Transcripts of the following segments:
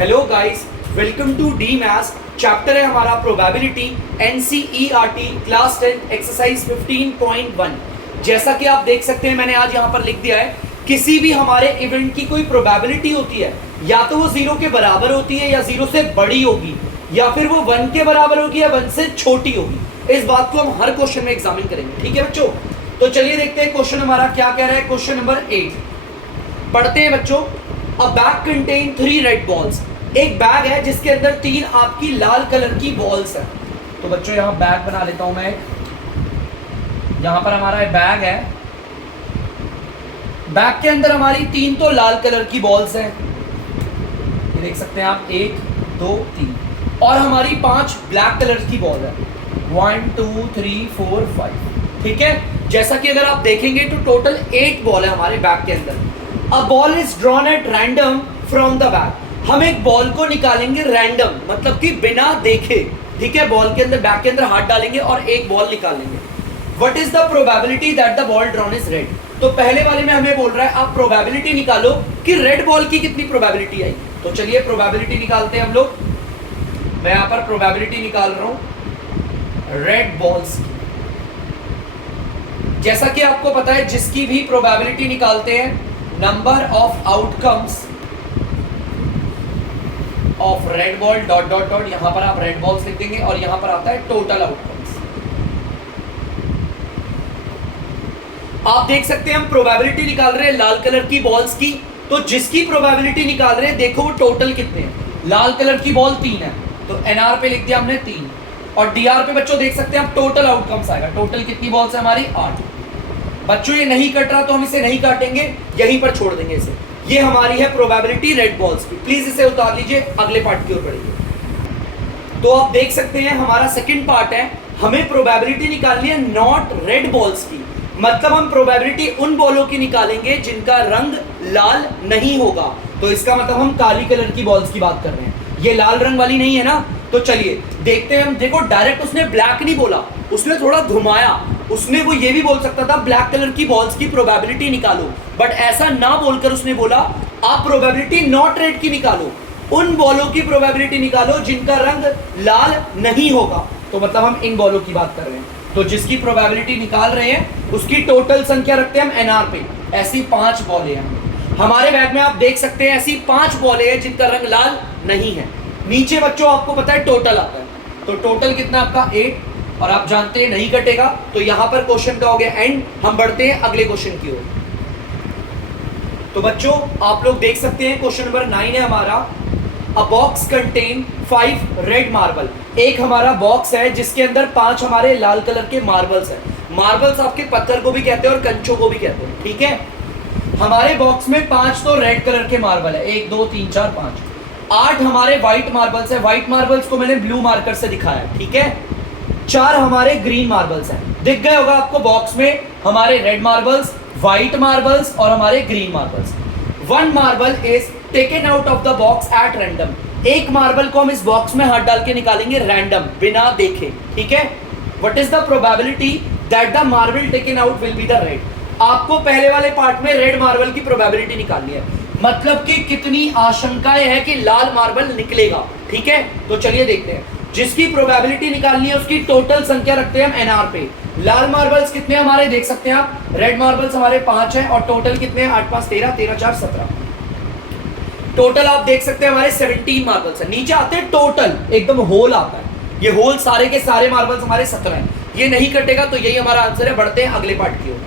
Hello guys, welcome to the maths. Chapter है हमारा probability, NCERT class 10 exercise 15.1। जैसा कि आप देख सकते हैं मैंने आज यहाँ पर लिख दिया है, किसी भी हमारे इवेंट की कोई प्रोबेबिलिटी होती है, या तो वो 0 के बराबर होती है या 0 से बड़ी होगी, या फिर वो 1 के बराबर होगी या 1 से छोटी होगी। इस बात को हम हर क्वेश्चन में एग्जामिन करेंगे, ठीक है बच्चों। तो चलिए देखते हैं क्वेश्चन हमारा क्या कह रहा है। क्वेश्चन नंबर 8 पढ़ते हैं बच्चों। अ बैग कंटेन 3 रेड बॉल्स। एक बैग है जिसके अंदर 3 आपकी लाल कलर की बॉल्स है। तो बच्चों यहाँ बैग बना लेता हूं मैं। यहां पर हमारा बैग है, बैग के अंदर हमारी 3 तो लाल कलर की बॉल्स हैं, ये देख सकते हैं आप, 1 2 3, और हमारी 5 ब्लैक कलर की बॉल है, 1 2 3 4 5। ठीक है, जैसा कि अगर आप देखेंगे तो टोटल 8 बॉल है हमारे बैग के अंदर। A ball is drawn at random from the bag. हम एक बॉल को निकालेंगे रैंडम, मतलब कि बिना देखे। ठीक है, बॉल के अंदर, बैग के अंदर हाथ डालेंगे और एक बॉल निकालेंगे। What is the probability that the ball drawn is red. तो पहले वाले में हमें बोल रहा है आप प्रोबेबिलिटी निकालो कि रेड बॉल की कितनी प्रोबेबिलिटी आई। तो चलिए प्रोबेबिलिटी निकालते हैं हम लोग। मैं यहां पर प्रोबेबिलिटी निकाल रहा हूं रेड बॉल्स की। जैसा कि आपको पता है, जिसकी भी प्रोबेबिलिटी निकालते हैं, number of outcomes of red ball dot dot dot, यहां पर आप रेड बॉल्स लिख देंगे और यहां पर आता है टोटल आउटकम्स। आप देख सकते हैं हम प्रोबेबिलिटी निकाल रहे हैं लाल कलर की बॉल्स की। तो जिसकी प्रोबेबिलिटी निकाल रहे हैं, देखो वो टोटल कितने हैं। लाल कलर की बॉल 3 है, तो एनआर पे लिख दिया हमने 3, और डीआर पे बच्चों देख सकते हैं आप टोटल आउटकम्स आएगा। टोटल कितनी बॉल्स है हमारी? 8। बच्चों ये नहीं कट रहा तो हम इसे नहीं काटेंगे, यहीं पर छोड़ देंगे इसे। ये हमारी है प्रोबेबिलिटी रेड बॉल्स की। प्लीज इसे उतार लीजिए, अगले पार्ट की ओर बढ़िए। तो आप देख सकते हैं हमारा सेकंड पार्ट है, हमें प्रोबेबिलिटी निकालनी है नॉट रेड बॉल्स की। मतलब हम प्रोबेबिलिटी उन बॉलों की निकालेंगे जिनका रंग लाल नहीं होगा। तो इसका मतलब हम काली कलर की बॉल्स की बात कर रहे हैं, ये लाल रंग वाली नहीं है ना। तो चलिए देखते हैं हम। देखो डायरेक्ट उसने ब्लैक नहीं बोला, उसने थोड़ा घुमाया। उसने वो ये भी बोल सकता था ब्लैक कलर की बॉल्स की प्रोबेबिलिटी निकालो, बट ऐसा ना बोलकर उसने बोला आप प्रोबेबिलिटी नॉट रेड की निकालो, उन बॉलों की प्रोबेबिलिटी निकालो जिनका रंग लाल नहीं होगा। तो मतलब हम इन बॉलों की बात कर रहे हैं। तो जिसकी प्रोबेबिलिटी निकाल रहे हैं उसकी टोटल संख्या रखते हैं हम एनआर पे। ऐसी 5 बॉलें हैं हमारे बैग में, आप देख सकते हैं ऐसी 5 बॉलें हैं जिनका रंग लाल नहीं है। नीचे बच्चों आपको पता है टोटल आता है, तो टोटल कितना आपका 8, और आप जानते हैं नहीं कटेगा। तो यहां पर क्वेश्चन का हो गया एंड। हम बढ़ते हैं अगले क्वेश्चन की ओर। तो बच्चों आप लोग देख सकते हैं क्वेश्चन नंबर 9 है हमारा। अ बॉक्स कंटेन 5 रेड मार्बल। एक हमारा बॉक्स है जिसके अंदर 5 हमारे लाल कलर के मार्बल्स हैं। मार्बल्स आपके पत्थर को भी कहते हैं और कंचों को भी कहते हैं, ठीक है। हमारे बॉक्स में 5 तो रेड कलर के मार्बल है, 1 2 3 4 5। 8 हमारे व्हाइट मार्बल्स है। व्हाइट मार्बल्स को मैंने ब्लू मार्कर से दिखाया, ठीक है। 4 हमारे ग्रीन मार्बल्स हैं। दिख गए होगा आपको बॉक्स में हमारे रेड मार्बल्स, व्हाइट मार्बल्स और हमारे green marbles. 1 marble is taken out of the box at random. एक मार्बल को हम इस बॉक्स में हाथ डाल के निकालेंगे रैंडम, बिना देखे, ठीक है। What is the probability that the marble taken out will be the red. आपको पहले वाले पार्ट में रेड मार्बल की प्रोबेबिलिटी निकालनी है, मतलब कि कितनी आशंकाएं है कि लाल मार्बल निकलेगा, ठीक है। तो चलिए देखते हैं। जिसकी प्रोबेबिलिटी निकालनी है उसकी टोटल संख्या रखते हैं हम एनआर पे। लाल मार्बल्स कितने हमारे देख सकते हैं आप, रेड मार्बल्स हमारे 5 हैं, और टोटल कितने हैं 8 5 13 13 4 17। टोटल आप देख सकते हैं हमारे 17 मार्बल्स हैं। नीचे आते हैं टोटल, एकदम होल आता है, ये होल सारे के सारे मार्बल्स हमारे 17 हैं। ये नहीं कटेगा, तो यही हमारा आंसर है। बढ़ते हैं अगले पार्ट की ओर।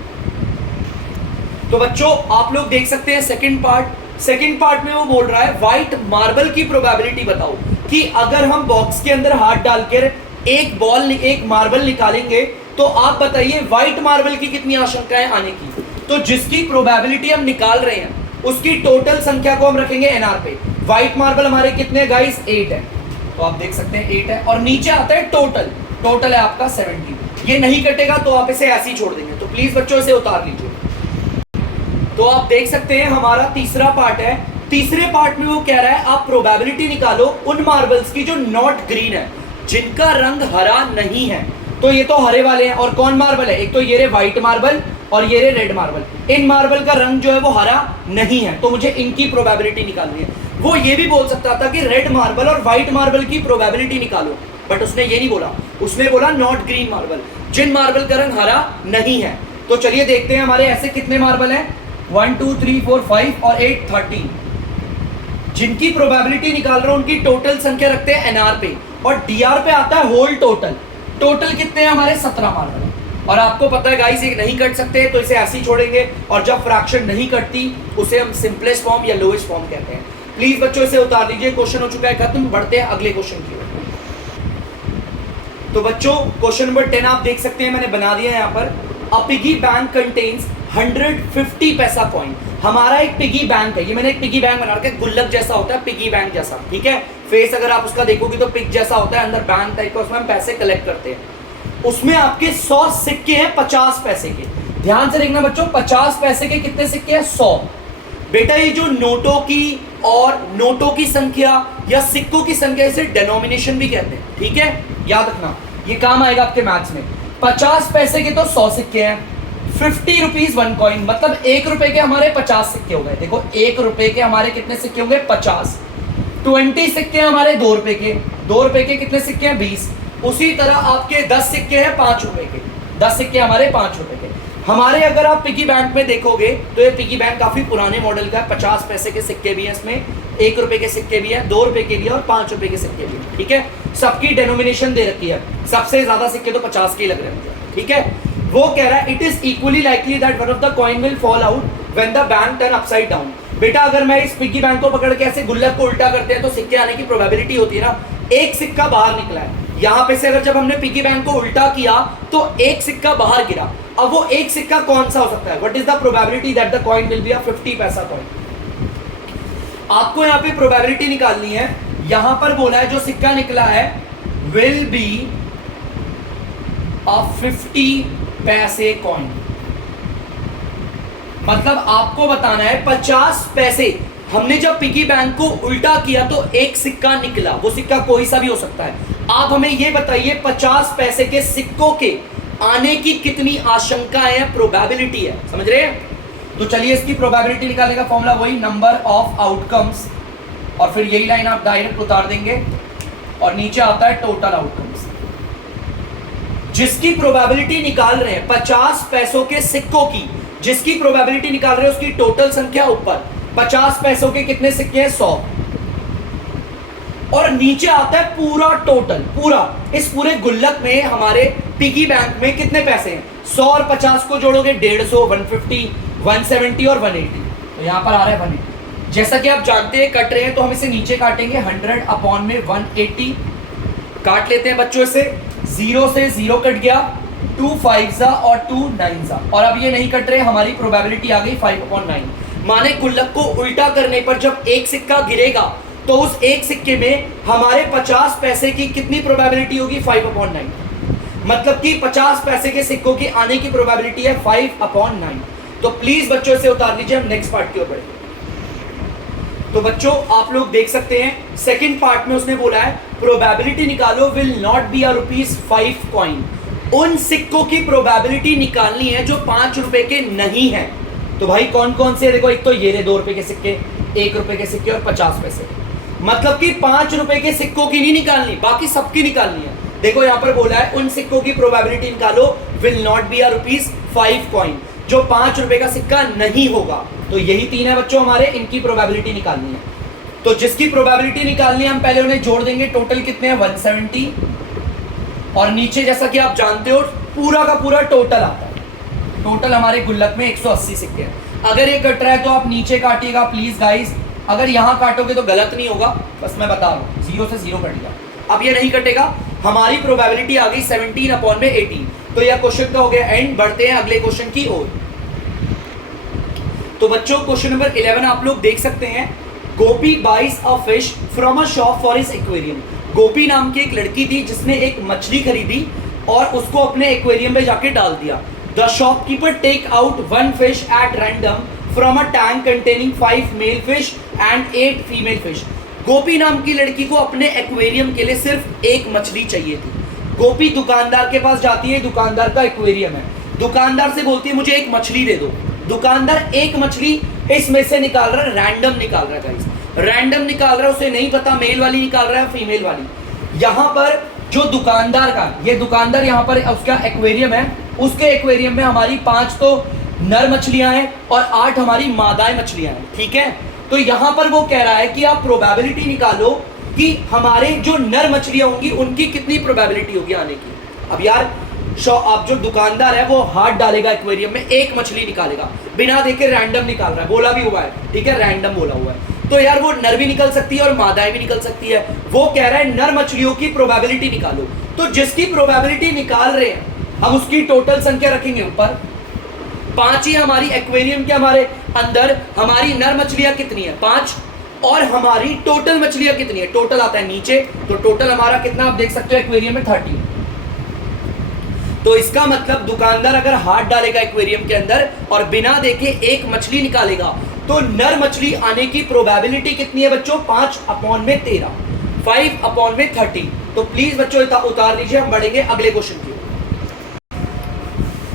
तो बच्चों आप लोग देख सकते हैं सेकंड पार्ट में वो बोल रहा है व्हाइट मार्बल की प्रोबेबिलिटी बताओ कि अगर हम बॉक्स के अंदर हाथ डालकर एक मार्बल निकालेंगे तो आप बताइए व्हाइट मार्बल की कितनी आशंकाएं आने की। तो जिसकी प्रोबेबिलिटी हम निकाल रहे हैं उसकी टोटल संख्या को हम रखेंगे एनआर पे। व्हाइट मार्बल हमारे कितने गाइस 8 है, तो आप देख सकते हैं 8 है, और नीचे आता है टोटल है आपका 70। ये नहीं कटेगा तो आप इसे ऐसे ही छोड़ देंगे। तो प्लीज बच्चों इसे उतार लीजिए। तो आप देख सकते हैं हमारा तीसरा पार्ट है। तीसरे पार्ट में वो कह रहा है आप प्रोबेबिलिटी निकालो उन मार्बल्स की जो नॉट ग्रीन है, जिनका रंग हरा नहीं है। तो ये तो हरे वाले हैं, और कौन मार्बल है, एक तो ये रे व्हाइट मार्बल और ये रे रेड मार्बल। इन मार्बल का रंग जो है वो हरा नहीं है, तो मुझे इनकी प्रोबेबिलिटी निकालनी है। वो ये भी बोल सकता था कि रेड मार्बल और व्हाइट मार्बल की प्रोबेबिलिटी निकालो, बट उसने ये नहीं बोला, उसने बोला नॉट ग्रीन मार्बल, जिन मार्बल का रंग हरा नहीं है। तो चलिए देखते हैं हमारे ऐसे कितने मार्बल हैं, 1 2 3 4 5 और 8 13, जिनकी प्रोबेबिलिटी निकाल रहे हो उनकी टोटल संख्या रखते हैं एनआर पे, और डीआर पे आता है होल टोटल। टोटल कितने हैं हमारे 17 मार्बल। और आपको पता है गाइस ये नहीं कट सकते तो इसे ऐसे ही छोड़ेंगे, और जब फ्रैक्शन नहीं कटती उसे हम सिंपलेस्ट फॉर्म या लोएस्ट फॉर्म कहते हैं। प्लीज बच्चों इसे उतार दीजिए, क्वेश्चन हो चुका है खत्म, बढ़ते हैं अगले क्वेश्चन की ओर। तो बच्चों क्वेश्चन नंबर 10 आप देख सकते हैं, मैंने बना दिया है यहाँ पर। अ पिगी बैंक कंटेन्स 150 पैसा कॉइन। हमारा एक पिगी बैंक है, ये मैंने एक पिगी बैंक बना रखा है, गुल्लक जैसा होता है पिगी बैंक जैसा, ठीक है। फेस अगर आप उसका देखोगे तो पिग जैसा होता है, अंदर बैंक टाइप का, उसमें हम पैसे कलेक्ट करते हैं। उसमें आपके 100 सिक्के हैं 50 पैसे के। ध्यान से देखना बच्चों, 50 पैसे के कितने सिक्के हैं, 100। बेटा ये जो नोटों की और नोटों की संख्या या सिक्कों की संख्या, इसे डेनोमिनेशन भी कहते हैं, ठीक है, याद रखना, ये काम आएगा आपके मैथ्स में। 50 पैसे के तो 100 सिक्के हैं, 50 रुपीज 1 कॉइन, मतलब 1 रुपए के हमारे 50 सिक्के हो गए। देखो 1 रुपए के हमारे कितने सिक्के होंगे, 50। 20 सिक्के हमारे 2 रुपए के, 2 रुपए के कितने सिक्के हैं, 20। उसी तरह आपके 10 सिक्के हैं 5 रुपए के, 10 सिक्के हमारे 5 रुपए के। हमारे अगर आप पिगी बैंक में देखोगे तो ये पिगी बैंक काफी पुराने मॉडल का है, 50 पैसे के सिक्के भी हैं इसमें, 1 रुपए के सिक्के भी हैं, 2 रुपए के भी हैं और 5 रुपए के सिक्के भी हैं, ठीक है। सबकी डेनोमिनेशन दे रखी है, सबसे ज्यादा सिक्के तो 50 के ही लग रहे हैं मुझे, ठीक है। वो कह रहा है it is equally likely that one of the coin will fall out when the bank turn upside down. बेटा अगर मैं इस पिगी बैंक को पकड़ के ऐसे गुल्लक को उल्टा करते हैं तो सिक्के आने की प्रोबेबिलिटी होती है ना, एक सिक्का बाहर निकला है, यहाँ पे से अगर जब हमने पिगी बैंक को उल्टा किया तो एक सिक्का बाहर गिरा। अब वो एक सिक्का कौन सा हो सकता है, what is the probability that the coin will be a 50 पैसा कॉइन। आपको यहाँ पे प्रोबेबिलिटी निकालनी है, यहां पर बोला है जो सिक्का निकला है विल बी अ 50 पैसे कॉइन, मतलब आपको बताना है 50 पैसे। हमने जब पिगी बैंक को उल्टा किया तो एक सिक्का निकला, वो सिक्का कोई सा भी हो सकता है। आप हमें ये बताइए 50 पैसे के सिक्कों के आने की कितनी आशंका है, प्रोबेबिलिटी है, समझ रहे हैं। तो चलिए इसकी प्रोबेबिलिटी निकालने का फॉर्मूला वही, नंबर ऑफ आउटकम्स, और फिर यही लाइन आप डायरेक्ट उतार देंगे और नीचे आता है टोटल आउटकम्स। जिसकी प्रोबेबिलिटी निकाल रहे हैं 50 पैसों के सिक्कों की, जिसकी प्रोबेबिलिटी निकाल रहे हैं उसकी टोटल संख्या ऊपर, 50 पैसों के कितने सिक्के हैं, 100, और नीचे आता है पूरा टोटल, पूरा इस पूरे गुल्लक में हमारे पिगी बैंक में कितने पैसे हैं। 100 और 50 को जोड़ोगे 150, 150, 170 और 180, तो यहां पर आ रहा है 180। जैसा कि आप जानते हैं कट रहे हैं तो हम इसे नीचे काटेंगे, 100 अपॉन में 180 काट लेते हैं बच्चों से, 0 से 0 कट गया, 2 5 और 2 9, और अब ये नहीं कट रहे, हमारी प्रोबेबिलिटी आ गई 5/9। माने गुल्लक को उल्टा करने पर जब एक सिक्का गिरेगा तो उस एक सिक्के में हमारे 50 पैसे की कितनी प्रोबेबिलिटी होगी, 5/9, मतलब कि 50 पैसे के सिक्कों की आने की प्रोबेबिलिटी है 5/9। तो प्लीज बच्चों से उतार लीजिए, हम नेक्स्ट पार्ट की ओर बढ़ेंगे। तो बच्चों आप लोग देख सकते हैं सेकंड पार्ट में उसने बोला है प्रोबेबिलिटी निकालो will not be a ₹5 coin. उन सिक्कों की प्रोबेबिलिटी निकालनी है जो 5 रुपए के नहीं है। तो भाई कौन कौन से, देखो एक तो ये रहे 2 रुपए के सिक्के, 1 रुपए के सिक्के और 50 पैसे, मतलब कि 5 रुपए के सिक्कों की नहीं निकालनी, बाकी सबकी निकालनी है। देखो यहाँ पर बोला है उन सिक्कों की प्रोबेबिलिटी निकालो will not be a ₹5 coin, जो 5 रुपए का सिक्का नहीं होगा। तो यही 3 है बच्चों हमारे, इनकी प्रोबेबिलिटी निकालनी है। तो जिसकी प्रोबेबिलिटी निकालनी है हम पहले उन्हें जोड़ देंगे, टोटल कितने हैं 170, और नीचे जैसा कि आप जानते हो पूरा का पूरा टोटल आता है। टोटल हमारे गुल्लक में 180 सिक्के हैं। अगर ये कट रहा है तो आप नीचे काटिएगा प्लीज गाइस, अगर यहाँ काटोगे तो गलत नहीं होगा, बस मैं बता रहा हूँ 0 से 0 कट गया। अब ये नहीं कटेगा, हमारी प्रोबेबिलिटी आ गई 17/18। तो यह क्वेश्चन का हो गया एंड, बढ़ते हैं अगले क्वेश्चन की ओर। तो बच्चों क्वेश्चन नंबर 11 आप लोग देख सकते हैं, Gopi buys a fish from a shop for his aquarium. Gopi नाम की एक लड़की थी जिसने एक मछली खरीदी और उसको अपने एक्वेरियम में जाके डाल दिया। The shopkeeper take out 1 fish at random from a tank containing 5 male fish and 8 female fish. Gopi नाम की लड़की को अपने एक्वेरियम के लिए सिर्फ एक मछली चाहिए थी। गोपी दुकानदार के पास जाती है, दुकानदार का एक्वेरियम है, दुकानदार से बोलती है मुझे एक मछली दे दो। दुकानदार एक मछली इसमें से निकाल रहा है, रैंडम निकाल रहा है गाइस। रैंडम निकाल रहा है, उसे नहीं पता मेल वाली निकाल रहा है फीमेल वाली। यहां पर जो दुकानदार का, ये दुकानदार यहां पर उसका एक्वेरियम है, उसके एक्वेरियम में हमारी 5 तो नर मछलियां हैं और 8 हमारी मादाएं मछलियां हैं, ठीक है। तो यहां पर वो कह रहा है कि आप प्रोबेबिलिटी निकालो कि हमारे जो नर मछलियां होंगी उनकी कितनी प्रोबेबिलिटी होगी आने की। अब यार आप जो दुकानदार है वो हाथ डालेगा एक्वेरियम में, एक मछली निकालेगा, बिना देखे रैंडम निकाल रहा है, बोला भी हुआ है, ठीक है, रैंडम बोला हुआ है। तो यार वो नर भी निकल सकती है और मादाएं भी निकल सकती है। वो कह रहा है नर मछलियों की प्रोबेबिलिटी निकालो। तो जिसकी प्रोबेबिलिटी निकाल रहे हैं हम उसकी टोटल संख्या रखेंगे ऊपर, 5 ही हमारी एक्वेरियम के हमारे अंदर हमारी नर मछलियां कितनी है 5, और हमारी टोटल मछलियां कितनी है, टोटल आता है नीचे, तो टोटल हमारा कितना आप देख सकते हो एक्वेरियम में 30। तो इसका मतलब दुकानदार अगर हाथ डालेगा एक्वेरियम के अंदर और बिना देखे एक मछली निकालेगा तो नर मछली आने की प्रोबेबिलिटी कितनी है बच्चों, 5/13, 5/30। तो प्लीज बच्चों उतार लीजिए, हम बढ़ेंगे अगले क्वेश्चन की।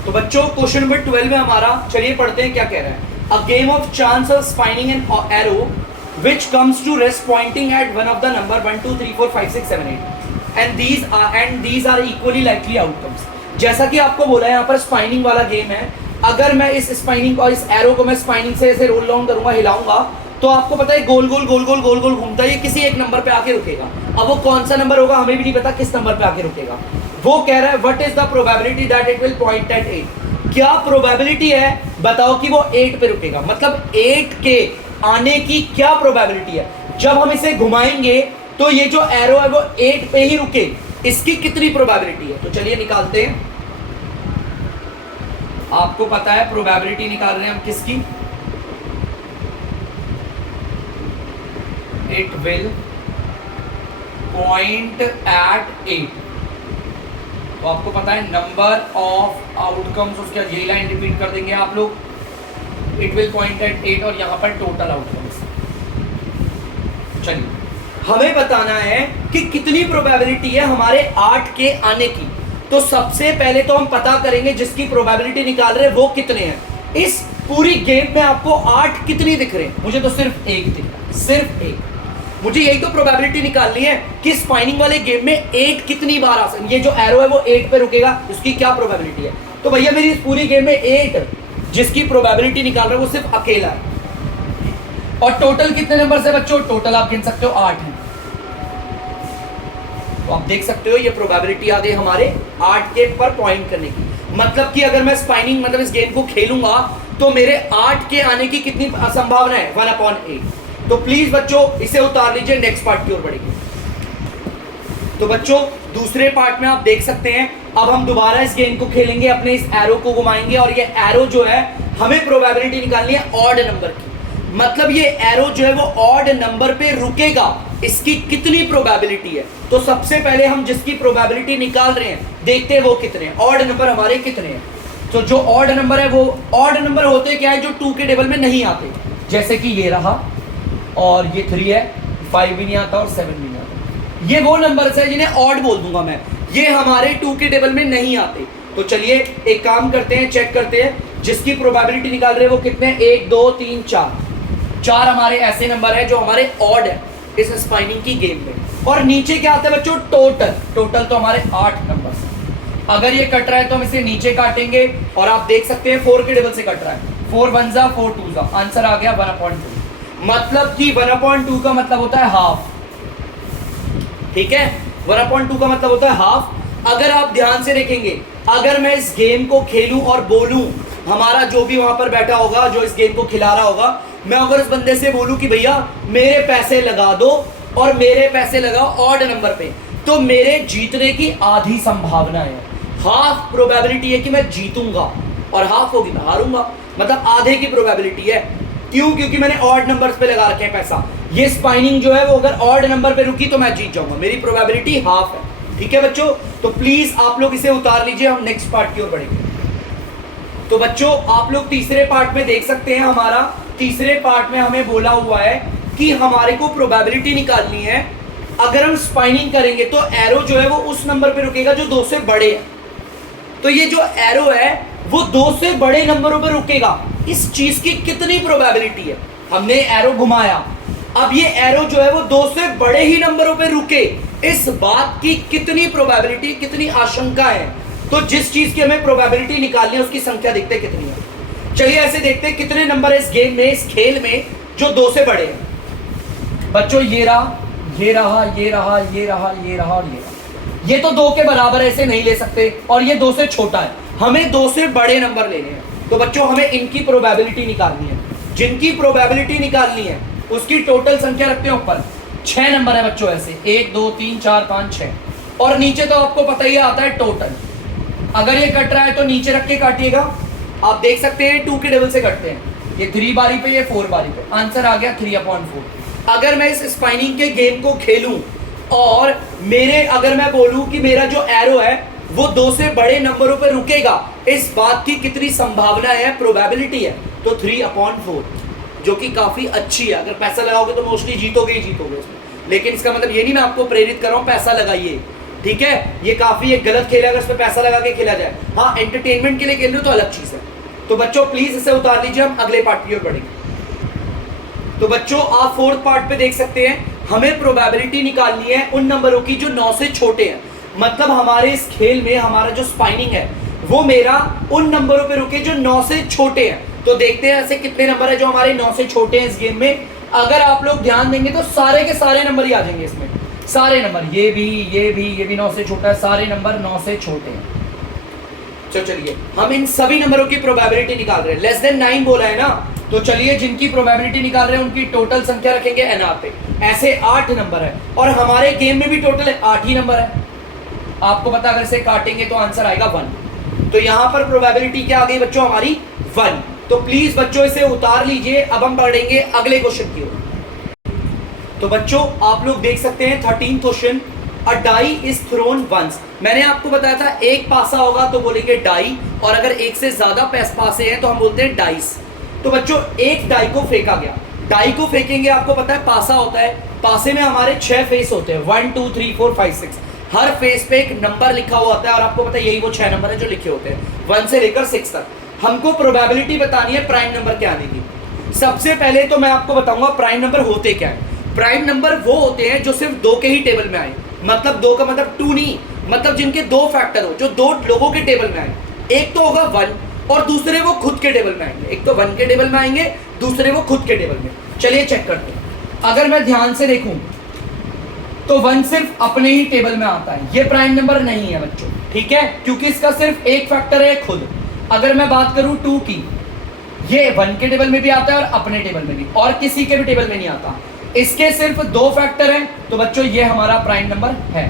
तो बच्चों क्वेश्चन नंबर 12 में हमारा, चलिए पढ़ते हैं क्या कह रहा है। A game of chance of spinning an arrow which comes to rest pointing at one of the number 1 2 3 4 5 6 7 8 and these are equally likely outcomes। जैसा कि आपको बोला है यहाँ पर स्पाइनिंग वाला गेम है, अगर मैं इस स्पाइनिंग और इस एरो को मैं स्पाइनिंग से ऐसे रोल डाउन करूंगा, हिलाऊंगा, तो आपको पता है गोल गोल गोल गोल गोल गोल घूमता है, ये किसी एक नंबर पे आके रुकेगा। अब वो कौन सा नंबर होगा हमें भी नहीं पता किस नंबर पे आके रुकेगा। वो कह रहा है what is the probability that it will point at 8। क्या प्रोबेबिलिटी है बताओ कि वो 8 पे रुकेगा, मतलब 8 के आने की क्या प्रोबेबिलिटी है। जब हम इसे घुमाएंगे तो ये जो एरो है वो 8 पे ही रुके, इसकी कितनी प्रोबेबिलिटी है। तो चलिए निकालते हैं। आपको पता है प्रोबेबिलिटी निकाल रहे हैं हम किसकी, इट विल पॉइंट एट 8। तो आपको पता है नंबर ऑफ आउटकम्स, उसका यही लाइन रिपीट कर देंगे आप लोग, इट विल पॉइंट एट 8 और यहां पर टोटल आउटकम्स। चलिए हमें बताना है कि कितनी प्रोबेबिलिटी है हमारे 8 के आने की। तो सबसे पहले तो हम पता करेंगे जिसकी प्रोबेबिलिटी निकाल रहे हैं वो कितने हैं। इस पूरी गेम में आपको 8 कितनी दिख रहे हैं, मुझे तो सिर्फ 1 दिख रहा है, सिर्फ 1। मुझे यही तो प्रोबेबिलिटी निकालनी है कि स्पाइनिंग वाले गेम में 8 कितनी बार आ सकती, ये जो एरो है वो 8 पे रुकेगा, उसकी क्या प्रोबेबिलिटी है। तो भैया मेरी इस पूरी गेम में 8 जिसकी प्रोबेबिलिटी निकाल रहे हो वो सिर्फ अकेला है। और टोटल कितने नंबर से बच्चों, टोटल आप गिन सकते हो 8 है। तो आप देख सकते हो ये प्रोबेबिलिटी आ गई हमारे 8 के पर पॉइंट करने की। मतलब कि अगर मैं स्पाइनिंग मतलब इस गेम को खेलूंगा तो मेरे 8 के आने की कितनी संभावना है, 1/8। तो प्लीज बच्चों इसे उतार लीजिए, नेक्स्ट पार्ट की ओर बढ़ेंगे। तो बच्चों दूसरे पार्ट में आप देख सकते हैं, अब हम दोबारा इस गेम को खेलेंगे, अपने इस एरो को घुमाएंगे और ये एरो जो है हमें प्रोबेबिलिटी निकालनी है ऑड नंबर की। मतलब ये एरो जो है वो ऑड नंबर पे रुकेगा, इसकी कितनी प्रोबेबिलिटी है। तो सबसे पहले हम जिसकी प्रोबेबिलिटी निकाल रहे हैं देखते हैं वो कितने हैं, ऑड नंबर हमारे कितने हैं। तो जो ऑड नंबर है वो ऑड नंबर होते क्या है, जो 2 के टेबल में नहीं आते, जैसे कि ये रहा और ये 3 है, 5 भी नहीं आता और 7 भी नहीं आता। ये वो नंबर्स है जिन्हें ऑड बोल दूंगा मैं, ये हमारे 2 के टेबल में नहीं आते। तो चलिए एक काम करते हैं, चेक करते हैं जिसकी प्रोबेबिलिटी निकाल रहे हैं वो कितने, 1 2 3 4 हमारे ऐसे नंबर है जो हमारे ऑड है इस स्पाइनिंग की गेम में। और नीचे क्या आता है बच्चों, टोटल। टोटल तो हमारे 8 नंबर। अगर ये कट रहा है तो हम इसे नीचे काटेंगे और आप देख सकते हैं 4 के टेबल से कट रहा है, 4 1 जा 4 2 जा, आंसर आ गया 1/2। मतलब कि 1/2 का मतलब होता है हाफ, ठीक है, 1/2 का मतलब होता है हाफ। अगर आप ध्यान से देखेंगे, अगर मैं इस गेम को खेलूं और बोलूं, हमारा जो भी वहां पर बैठा होगा जो इस गेम को खिला रहा होगा, मैं अगर उस बंदे से बोलूं कि भैया मेरे पैसे लगा दो और मेरे पैसे लगाओ ऑड नंबर पे, तो मेरे जीतने की आधी संभावना है, हाफ प्रोबेबिलिटी है कि मैं जीतूंगा और हाफ होगी मैं हारूंगा, मतलब आधे की प्रोबेबिलिटी है। क्यों, क्योंकि मैंने ऑड नंबर्स पे लगा रखे हैं पैसा। ये स्पाइनिंग जो है वो अगर ऑड नंबर पे रुकी तो मैं जीत जाऊंगा, मेरी प्रोबेबिलिटी हाफ है। ठीक है बच्चों, तो प्लीज आप लोग इसे उतार लीजिए, हम नेक्स्ट पार्ट की ओर बढ़ेंगे। तो बच्चों आप लोग तीसरे पार्ट में देख सकते हैं, हमारा तीसरे पार्ट में हमें बोला हुआ है कि हमारे को प्रोबेबिलिटी निकालनी है। अगर हम स्पाइनिंग करेंगे तो एरो जो है वो उस नंबर पे रुकेगा जो 2 से बड़े है। तो ये जो एरो है वो 2 से बड़े नंबरों पे रुकेगा। इस चीज की कितनी प्रोबेबिलिटी है, हमने एरो घुमाया, अब ये एरो जो है वो 2 से बड़े ही नंबरों पे रुके, इस बात की कितनी प्रोबेबिलिटी, कितनी आशंका है। तो जिस चीज की हमें प्रोबेबिलिटी निकालनी है उसकी संख्या देखते हैं कितनी है। चलिए ऐसे देखते हैं कितने नंबर है इस गेम में, इस खेल में जो 2 से बड़े हैं। बच्चों ये रहा, ये रहा, ये रहा, ये रहा, ये रहा और ये रहा। ये तो 2 के बराबर है, ऐसे नहीं ले सकते, और ये 2 से छोटा है। हमें 2 से बड़े नंबर लेने हैं। तो बच्चों हमें इनकी प्रोबेबिलिटी निकालनी है। जिनकी प्रोबेबिलिटी निकालनी है उसकी टोटल संख्या रखते हैं ऊपर। 6 नंबर है बच्चों, ऐसे 1 2 3 4 5 6, और नीचे तो आपको पता ही आता है टोटल। अगर ये कट रहा है तो नीचे रख के काटिएगा। आप देख सकते हैं 2 के डबल से कटते हैं, ये 3 बारी पे, ये 4 बारी पे। आंसर आ गया 3/4। अगर मैं इस स्पाइनिंग के गेम को खेलूं और अगर मैं बोलूं कि मेरा जो एरो है वो 2 से बड़े नंबरों पे रुकेगा, इस बात की कितनी संभावना है, प्रोबेबिलिटी है, तो 3/4, जो कि काफी अच्छी है। अगर पैसा लगाओगे तो मोस्टली जीतोगे ही जीतोगे इसमें, लेकिन इसका मतलब ये नहीं मैं आपको प्रेरित कर रहा हूँ पैसा लगाइए, ठीक है। ये काफी एक गलत खेल है अगर इसमें पैसा लगा के खेला जाए। हाँ, एंटरटेनमेंट के लिए खेल रहे हो तो अलग चीज है। तो बच्चों प्लीज इसे उतार लीजिए, हम अगले पार्ट की ओर बढ़ेंगे। तो बच्चों आप 4th पार्ट पे देख सकते हैं, हमें प्रोबेबिलिटी निकालनी है उन नंबरों की जो 9 से छोटे हैं। मतलब हमारे इस खेल में हमारा जो स्पाइनिंग है वो मेरा उन नंबरों पे रुके जो 9 से छोटे हैं। तो देखते हैं ऐसे कितने नंबर है जो हमारे 9 से छोटे हैं इस गेम में। अगर आप लोग ध्यान देंगे तो सारे के सारे नंबर ही आ जाएंगे इसमें, सारे नंबर, ये भी 9 से छोटा है, सारे नंबर 9 से छोटे हैं। चलिए हम इन सभी नंबरों की प्रोबेबिलिटी निकाल रहे हैं। लेस देन 9 बोला है ना, तो चलिए जिनकी प्रोबेबिलिटी निकाल रहे हैं उनकी टोटल संख्या रखेंगे NR पे। ऐसे 8 नंबर है, और हमारे गेम में भी टोटल 8 ही नंबर है। आपको पता अगर इसे काटेंगे तो आंसर आएगा 1। तो यहां पर प्रोबेबिलिटी क्या आ गई बच्चों हमारी 1। तो प्लीज बच्चों इसे उतार लीजिए। अब हम पढ़ेंगे अगले क्वेश्चन की ओर। तो बच्चों आप लोग देख सकते हैं 13th question, a die is thrown once. मैंने आपको बताया था एक पासा होगा तो बोलेंगे डाई, और अगर एक से ज्यादा पासे हैं तो हम बोलते हैं डाइस। तो बच्चों एक डाई को फेंका गया, डाई को फेंकेंगे, आपको पता है पासा होता है, पासे में हमारे 6 फेस होते हैं, 1 2 3 4 5 6। हर फेस पे एक नंबर लिखा हुआ होता है, और आपको पता है यही वो 6 नंबर है जो लिखे होते हैं 1 से लेकर 6 तक। हमको प्रोबेबिलिटी बतानी है प्राइम नंबर के आने की। सबसे पहले तो मैं आपको बताऊंगा प्राइम नंबर होते क्या है। प्राइम नंबर वो होते हैं जो सिर्फ 2 के ही टेबल में आए, मतलब 2 का मतलब 2 नहीं, मतलब जिनके 2 फैक्टर हो, जो 2 लोगों के टेबल में आए। एक तो होगा 1 और दूसरे वो खुद के टेबल में आएंगे। एक तो 1 के टेबल में आएंगे, दूसरे वो खुद के टेबल में। चलिए चेक करते हैं। अगर मैं ध्यान से देखूं तो 1 सिर्फ अपने ही टेबल में आता है, ये प्राइम नंबर नहीं है बच्चों, ठीक है, क्योंकि इसका सिर्फ एक फैक्टर है खुद। अगर मैं बात करूं 2 की, ये 1 के टेबल में भी आता है और अपने टेबल में भी, और किसी के भी टेबल में नहीं आता। इसके सिर्फ 2 फैक्टर हैं, तो बच्चों ये हमारा प्राइम नंबर है।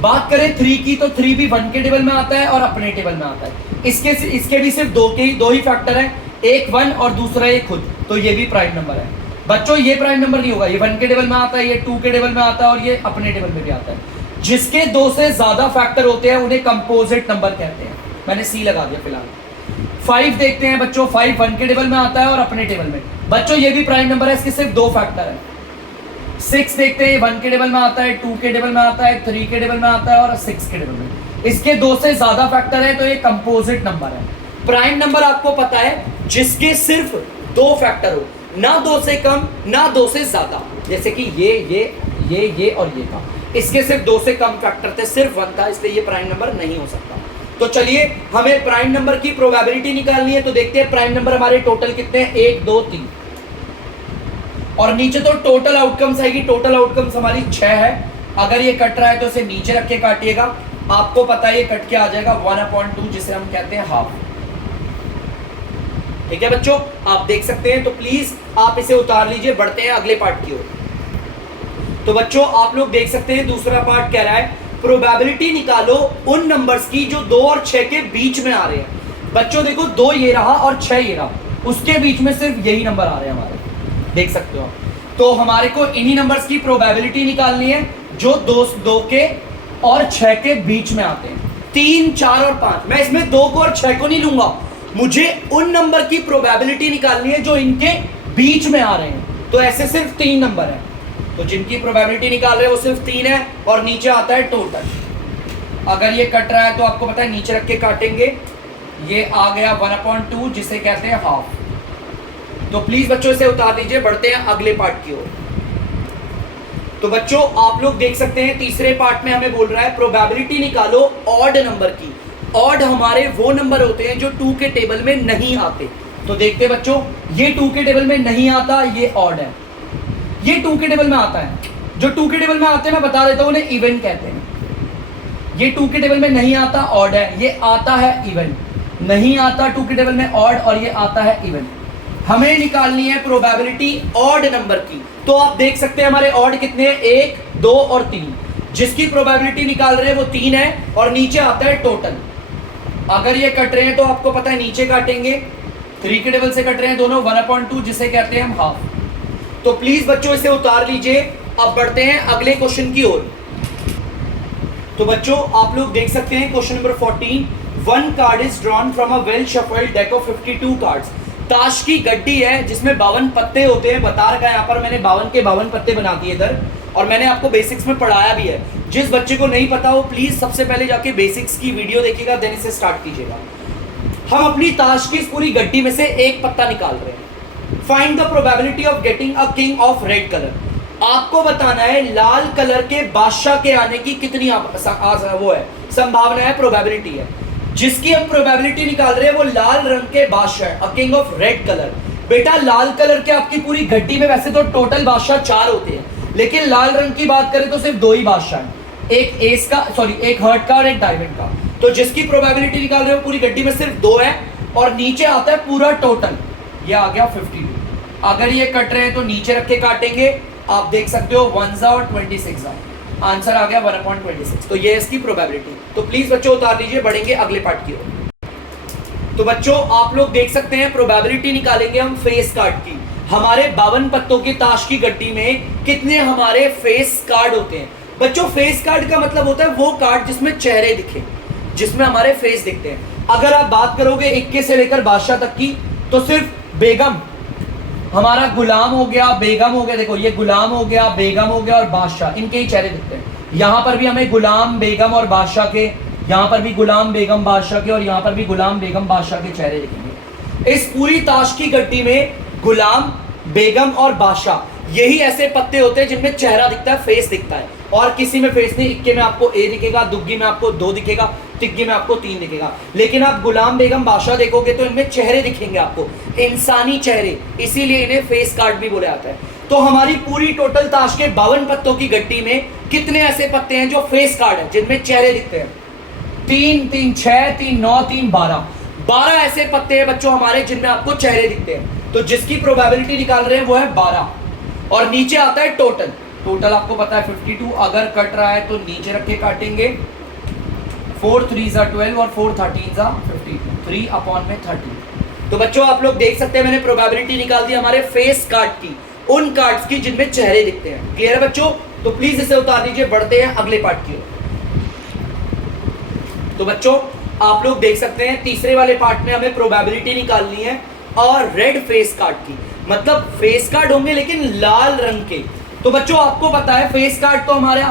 बात करें 3 की, तो 3 भी 1 के टेबल में आता है और अपने टेबल में आता है। इसके भी सिर्फ 2 ही फैक्टर हैं, एक 1 और दूसरा ये खुद, तो ये भी प्राइम नंबर है। बच्चों ये प्राइम नंबर नहीं होगा, ये 1 के टेबल में आता है, ये 2 के टेबल में आता है, और ये अपने टेबल में भी आता है। जिसके 2 से ज्यादा फैक्टर होते हैं उन्हें कंपोजिट नंबर कहते हैं। मैंने सी लगा दिया फिलहाल। 5 देखते हैं बच्चों, 5 1 के टेबल में आता है और अपने टेबल में। बच्चों ये भी प्राइम नंबर है, इसके सिर्फ 2 फैक्टर है। 6 देखते हैं, 1 के टेबल में आता है, 2 के टेबल में आता है, 3 के टेबल में आता है और 6 के टेबल में। इसके 2 से ज्यादा फैक्टर है, तो ये कंपोजिट नंबर है। प्राइम नंबर आपको पता है जिसके सिर्फ 2 फैक्टर हो, ना 2 से कम ना 2 से ज्यादा, जैसे कि ये और ये था। इसके सिर्फ 2 से कम फैक्टर थे, सिर्फ 1 था, इसलिए ये प्राइम नंबर नहीं हो सकता। तो चलिए हमें प्राइम नंबर की प्रोबेबिलिटी निकालनी है। तो देखते हैं प्राइम नंबर हमारे टोटल कितने हैं, 1 2 3, और नीचे तो टोटल आउटकम्स आएगी। टोटल आउटकम्स हमारी 6 है। अगर ये कट रहा है तो इसे नीचे रख के काटिएगा। आपको पता है ये कट के आ जाएगा 1/2, जिसे हम कहते हैं हाफ। ठीक है बच्चों, आप देख सकते हैं। तो प्लीज आप इसे उतार लीजिए, बढ़ते हैं अगले पार्ट की ओर। तो बच्चों आप लोग देख सकते हैं दूसरा पार्ट कह रहा है प्रोबेबिलिटी निकालो उन नंबर्स की जो 2 और 6 के बीच में आ रहे हैं। बच्चों देखो 2 ये रहा और 6 ये रहा, उसके बीच में सिर्फ यही नंबर आ रहे हैं हमारे, देख सकते हो आप। तो हमारे को इन्हीं नंबर्स की प्रोबेबिलिटी निकालनी है जो 2 के और 6 के बीच में आते हैं। 3 4 और 5, मैं इसमें 2 को और 6 को नहीं लूंगा, मुझे उन नंबर की प्रोबेबिलिटी निकालनी है जो इनके बीच में आ रहे हैं। तो ऐसे सिर्फ 3 नंबर है, तो जिनकी प्रोबेबिलिटी निकाल रहे हैं वो सिर्फ 3 है, और नीचे आता है टोटल। अगर ये कट रहा है तो आपको पता है नीचे रख के काटेंगे, ये आ गया 1/2, जिसे कहते हैं हाफ। तो प्लीज बच्चों इसे उतार दीजिए, बढ़ते हैं अगले पार्ट की ओर। तो बच्चों आप लोग देख सकते हैं तीसरे पार्ट में हमें बोल रहा है प्रोबेबिलिटी निकालो ऑड नंबर की। ऑड हमारे वो नंबर होते हैं जो 2 के टेबल में नहीं आते। तो देखते हैं बच्चों, ये 2 के टेबल में नहीं आता, ये ऑड है। ये 2 के टेबल में आता है, जो 2 के टेबल में आते हैं मैं बता देता हूं, उन्हें इवन कहते हैं। ये 2 के टेबल में नहीं आता, ऑड है। ये आता है इवन, नहीं आता 2 के टेबल में ऑड, और ये आता है इवन। हमें निकालनी है प्रोबेबिलिटी ऑड नंबर की। तो आप देख सकते हैं हमारे ऑड कितने हैं, 1, 2 और 3। जिसकी प्रोबेबिलिटी निकाल रहे हैं वो 3 है, और नीचे आता है टोटल। अगर ये कट रहे हैं तो आपको पता है नीचे काटेंगे, 3 के टेबल से कट रहे हैं दोनों, 1/2 जिसे कहते हैं हम हाफ। तो प्लीज बच्चों इसे उतार लीजिए। अब बढ़ते हैं अगले क्वेश्चन की ओर। तो बच्चों आप लोग देख सकते हैं question number 14, 1 card is drawn from a well shuffled deck of 52 cards. ताश की गड्डी है जिसमें 52 पत्ते होते हैं। बता रखा है यहाँ पर मैंने 52 के 52 पत्ते बना दिए इधर, और मैंने आपको बेसिक्स में पढ़ाया भी है। जिस बच्चे को नहीं पता वो प्लीज सबसे पहले जाके बेसिक्स की वीडियो देखिएगा, देन इसे स्टार्ट कीजिएगा। हम अपनी ताश की इस पूरी गड्डी में से एक पत्ता निकाल रहे हैं। Find the probability of getting a king of red colour. आपको बताना है लाल कलर के बादशाह के आने की कितनी वो है, संभावना है, प्रोबेबिलिटी है। जिसकी हम प्रोबेबिलिटी निकाल रहे हैं वो लाल रंग के बादशाह है, a king of red colour. बेटा लाल कलर के आपकी पूरी गड्डी में वैसे तो टोटल बादशाह 4 होते हैं, लेकिन लाल रंग की बात करें तो सिर्फ 2 ही बादशाह हैं, एक एस का, सॉरी एक हर्ट का और एक डायमंड का। तो जिसकी प्रोबेबिलिटी निकाल रहे हो पूरी गड्डी में सिर्फ 2 है, और नीचे आता है पूरा टोटल, ये आ गया 52। अगर ये कट रहे हैं तो नीचे रख के काटेंगे, आप देख सकते हो 1 और 26 आंसर आ गया 1/26। तो ये इसकी प्रोबेबिलिटी। तो प्लीज बच्चों उतार लीजिए, बढ़ेंगे अगले पार्ट की ओर। तो बच्चों आप लोग देख सकते हैं प्रोबेबिलिटी निकालेंगे हम फेस कार्ड की। हमारे 52 पत्तों की ताश की गड्डी में कितने हमारे फेस कार्ड होते हैं। बच्चों फेस कार्ड का मतलब होता है वो कार्ड जिसमें चेहरे दिखे, जिसमें हमारे फेस दिखते हैं। अगर आप बात करोगे 21 से लेकर बादशाह तक की, तो सिर्फ बेगम, हमारा गुलाम हो गया, बेगम हो गया, देखो ये गुलाम हो गया, बेगम हो गया और बादशाह, इनके ही चेहरे दिखते हैं। यहां पर भी हमें गुलाम, बेगम और बादशाह के, यहां पर भी गुलाम, बेगम, बादशाह के, और यहां पर भी गुलाम, बेगम, बादशाह के चेहरे दिखेंगे। इस पूरी ताश की गड्डी में गुलाम, बेगम और बादशाह, यही ऐसे पत्ते होते हैं जिनमें चेहरा दिखता है, फेस दिखता है। और किसी में फेस नहीं, इक्के में आपको ए दिखेगा, दुग्गी में आपको 2 दिखेगा, तिग्गे में आपको 3 दिखेगा। लेकिन आप गुलाम, बेगम, बादशाह देखोगे तो इनमें चेहरे दिखेंगे आपको, इंसानी चेहरे, इसीलिए इन्हें फेस कार्ड भी बोला जाता है। तो हमारी पूरी टोटल ताश के 52 पत्तों की गड्डी में कितने ऐसे पत्ते हैं जो फेस कार्ड है, जिनमें चेहरे दिखते हैं? 3, 3, 6, 3, 9, 3, 12। 12 ऐसे पत्ते हैं बच्चों हमारे जिनमें आपको चेहरे दिखते हैं। तो जिसकी प्रोबेबिलिटी निकाल रहे हैं वो है 12, और नीचे आता है टोटल। टोटल आपको पता है 52। अगर कट रहा है तो नीचे रख के काटेंगे, 4 3s 12 और 4 13s 52, 3/30। तो बच्चों आप लोग देख सकते हैं मैंने प्रोबेबिलिटी निकाल दी हमारे फेस कार्ड की, उन कार्ड्स की जिनमें चेहरे दिखते हैं। क्लियर है बच्चों? तो प्लीज इसे उतार दीजिए, बढ़ते हैं अगले पार्ट की ओर। तो बच्चों आप लोग देख सकते हैं तीसरे वाले पार्ट में हमें प्रोबेबिलिटी निकालनी है और रेड फेस कार्ड की, मतलब फेस कार्ड होंगे लेकिन लाल रंग के। तो बच्चों आपको पता है फेस कार्ड तो हमारे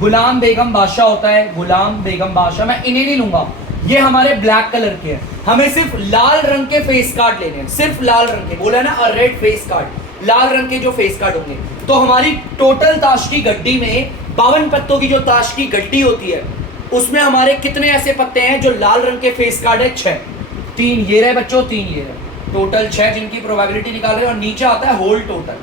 गुलाम, बेगम, बादशाह होता है, गुलाम, बेगम, बादशाह, मैं इन्हें नहीं लूंगा, ये हमारे ब्लैक कलर के हैं। हमें सिर्फ लाल रंग के फेस कार्ड लेने हैं, सिर्फ लाल रंग के, बोला ना, और रेड फेस कार्ड, लाल रंग के जो फेस कार्ड होंगे। तो हमारी टोटल ताश की गड्डी में 52 पत्तों की जो ताश की गड्डी होती है उसमें हमारे कितने ऐसे पत्ते हैं जो लाल रंग के फेस कार्ड है? 6। 3 ये रहे बच्चों, 3 ये रहे, टोटल 6 जिनकी प्रोबेबिलिटी निकाल रहे हैं। और नीचे आता है होल टोटल।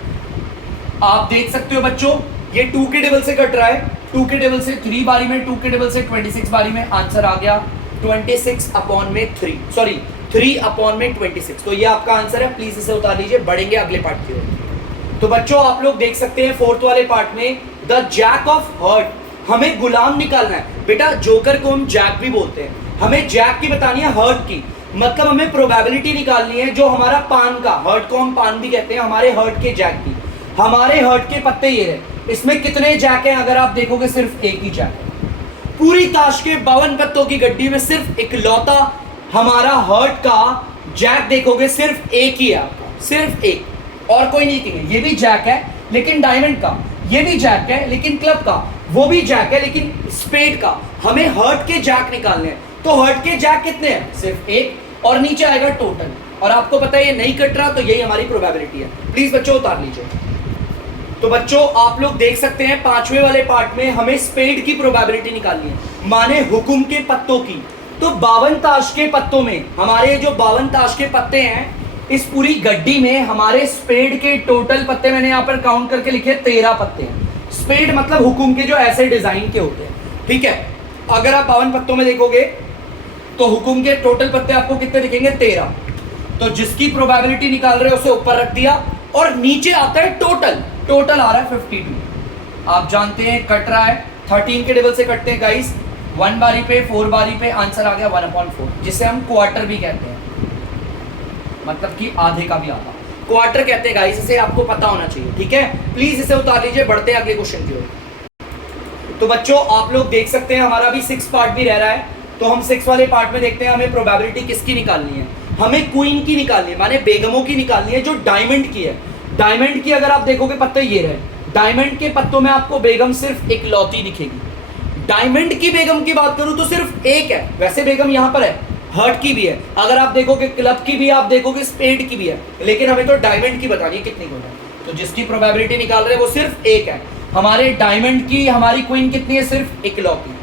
आप देख सकते हो बच्चों ये 2 के टेबल से कट रहा है, 2 के टेबल से 3 बारी में, 2 के टेबल से 26 बारी में, आंसर आ गया 26/3, सॉरी 3/26। तो ये आपका आंसर है, प्लीज इसे उतार लीजिए, बढ़ेंगे अगले पार्ट की ओर। तो बच्चों आप लोग देख सकते हैं 4th वाले पार्ट में द जैक ऑफ हर्ट, हमें गुलाम निकालना है। बेटा जोकर को हम जैक भी बोलते हैं, हमें जैक की बतानी है, हर्ट की, मतलब हमें प्रोबेबिलिटी निकालनी है जो हमारा पान का, हर्ट को हम पान भी कहते हैं, हमारे हर्ट के जैक की। हमारे हर्ट के पत्ते ये रहे, इसमें कितने जैक हैं? अगर आप देखोगे सिर्फ एक ही जैक है। पूरी ताश के 52 पत्तों की गड्डी में सिर्फ इकलौता हमारा हर्ट का जैक देखोगे सिर्फ एक ही है आपका, सिर्फ एक, और कोई नहीं दिखेगा। ये भी जैक है लेकिन डायमंड का, ये भी जैक है लेकिन क्लब का, वो भी जैक है लेकिन स्पेड का। हमें हर्ट के जैक निकालने हैं। तो हर्ट के जैक कितने हैं? सिर्फ एक, और नीचे आएगा टोटल। और आपको पता है ये नहीं कट रहा, तो यही हमारी प्रोबेबिलिटी है। प्लीज बच्चों उतार लीजिए। तो बच्चों आप लोग देख सकते हैं 5वें वाले पार्ट में हमें स्पेड की प्रोबेबिलिटी निकालनी है, माने हुकुम के पत्तों की। तो 52 ताश के पत्तों में हमारे जो 52 ताश के पत्ते हैं, इस पूरी गड्डी में हमारे स्पेड के टोटल पत्ते मैंने यहाँ पर काउंट करके लिखे 13 पत्ते हैं। स्पेड मतलब हुकुम के जो ऐसे डिजाइन के होते हैं, ठीक है। अगर आप 52 पत्तों में देखोगे तो हुकुम के टोटल पत्ते आपको कितने दिखेंगे? 13। तो जिसकी प्रोबेबिलिटी निकाल रहे हो उसे ऊपर रख दिया और नीचे आता है टोटल आ रहा है 52। आप जानते हैं कट रहा है 13 के टेबल से कटते हैं गाइस, 1 बारी पे 4 बारी पे आंसर आ गया 1/4, जिसे हम क्वार्टर भी कहते हैं, मतलब कि आधे का भी आधा क्वार्टर कहते हैं गाइस। इसे आपको पता होना चाहिए, ठीक है। प्लीज इसे उतार लीजिए, बढ़ते हैं अगले क्वेश्चन की ओर। तो बच्चों आप लोग देख सकते हैं हमारा भी 6 पार्ट भी रह रहा है। तो हम 6 वाले पार्ट में देखते हैं हमें प्रोबेबिलिटी किसकी निकालनी है। हमें क्वीन की निकालनी है, माने बेगमों की निकालनी है जो डायमंड की है। डायमंड की अगर आप देखोगे पत्ते ये रहे, डायमंड के पत्तों में आपको बेगम सिर्फ इकलौती दिखेगी। डायमंड की बेगम की बात करूं तो सिर्फ एक है, वैसे बेगम यहाँ पर है, हर्ट की भी है, अगर आप देखोगे क्लब की भी, आप देखोगे स्पेड की भी है, लेकिन हमें तो डायमंड की बतानी है कितनी को है। तो जिसकी प्रोबेबिलिटी निकाल रहे हैं वो सिर्फ एक है। हमारे डायमंड की हमारी क्वीन कितनी है? सिर्फ इकलौती।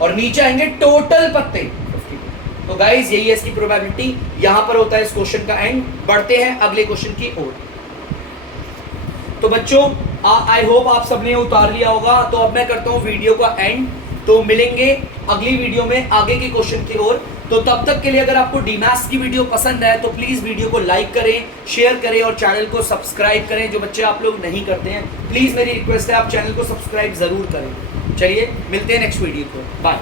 और नीचे आएंगे टोटल पत्ते 52। तो गाइस यही है इसकी प्रोबेबिलिटी। यहां पर होता है इस क्वेश्चन का एंड। बढ़ते हैं अगले क्वेश्चन की ओर। तो बच्चों आई होप आप सबने उतार लिया होगा। तो अब मैं करता हूं वीडियो का एंड। तो मिलेंगे अगली वीडियो में आगे के क्वेश्चन की ओर। तो तब तक के लिए अगर आपको डीमैथ्स की वीडियो पसंद है तो प्लीज वीडियो को लाइक करें, शेयर करें और चैनल को सब्सक्राइब करें। जो बच्चे आप लोग नहीं करते हैं, प्लीज मेरी रिक्वेस्ट है आप चैनल को सब्सक्राइब जरूर करें। चलिए मिलते हैं नेक्स्ट वीडियो को, बाय।